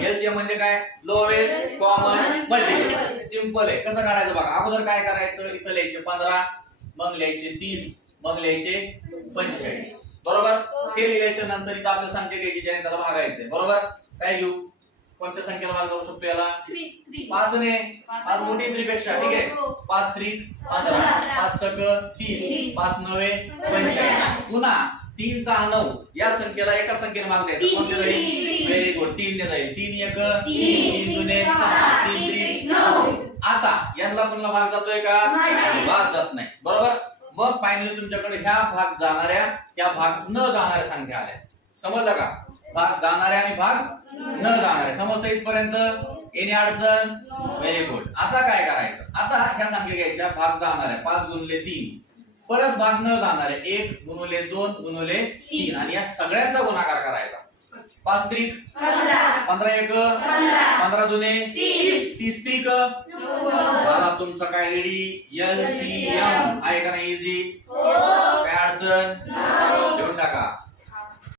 LCM म्हणजे काय? Lowest common multiple simple आहे. कसं काढायचं बघा? अगोदर काय करायचं? इथं लिहायचे पंधरा मग लिहायचे तीस मग लिहायचे पंचेचाळीस. बरोबर? हे लिहायचं नंतर इथं आपल्या संख्या घ्यायची ज्याने त्याला भागायचंय बरोबर? काय घेऊ? कोणत्या संख्येला भाग जाऊ शकतो याला? पाच ने. पाच मोठी त्रिपेक्षा ठीक आहे? पाच त्रिक पंधरा. पाच सक तीस. पाच नवे पंचेचाळीस. पुन्हा तीन सहा नऊ. या संख्येला एका संख्येने भाग द्यायचा. तीन जाईल तीन. व्हेरी गुड तीन ने जाईल. तीन एक तीन. तीन. सहा तीन नऊ. आता यांना पुन्हा भाग जातोय का. भाग जात नाही. बरोबर? मग फायनली तुमच्याकडे ह्या भाग जाणाऱ्या या भाग न जाणाऱ्या संख्या आल्या. समजलं का? भाग जाणाऱ्या आणि भाग न जाणाऱ्या. समजतं इथपर्यंत? येणे अडचण? व्हेरी गुड आता काय करायचं? आता ह्या संख्या घ्यायच्या. भाग जाणाऱ्या. पाच गुणले तीन. परत भाग न जाणारे एक गुणवले दोन गुणवले तीन. आणि या सगळ्यांचा गुणाकार करायचा. पाच त्रिक. पंधरा. एक. पंधरा. दुने. तीस. त्रिक. मला तुमचं काय रेडी? एल सी एम आहे का नाही इझी काय अडचण?